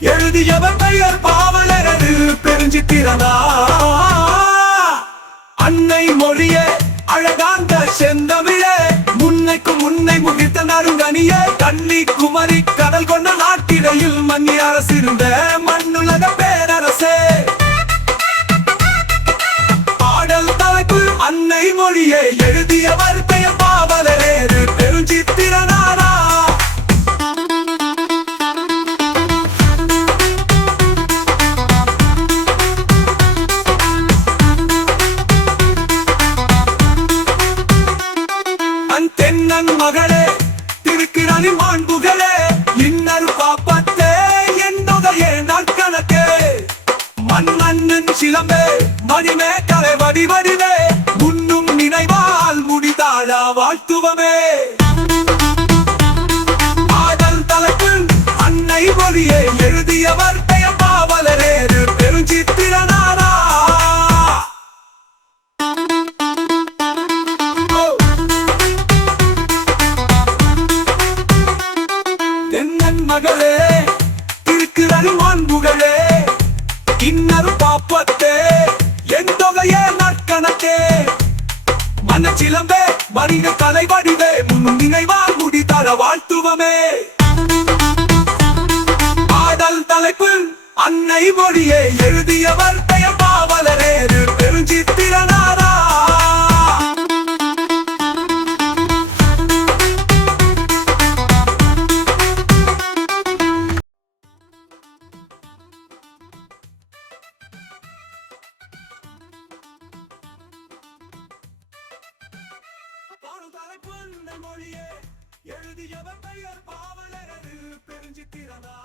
எழுதியவர் பெயர் பாவலரது பெருஞ்சித்திரனா? அன்னை மொழிய அழகாந்த செந்தமிழே முன்னைக்கு முன்னை முகித்த நறுங்கனியே கண்ணி குமரி கடல் கொண்ட நாட்டிடையில் மன்னி அரசிருந்த திருக்கிழனி மாண்புகளே இன்னரு பாப்பத்தே என்னுடைய நற்கணக்கே மன்னன் சிலம்பே மணிமே கலை வடி வடிவே உன்னும் நினைவால் முடிதாழா வாழ்த்துவமே. மகளே திருக்குறள் அன்புகளே இன்னரு பாப்பத்தே என் தொகையே நற்கணக்கே. மனச்சிலம்பே மனித தலைவடிவே முன்னும் நினைவால் முடித்தர வாழ்த்துவமே. பாடல் தலைப்பு அன்னை மொழியே தலைப்பு இந்த மொழியே. எழுதியவர் பெயர் பாவலரது பெருஞ்சித்திரனா?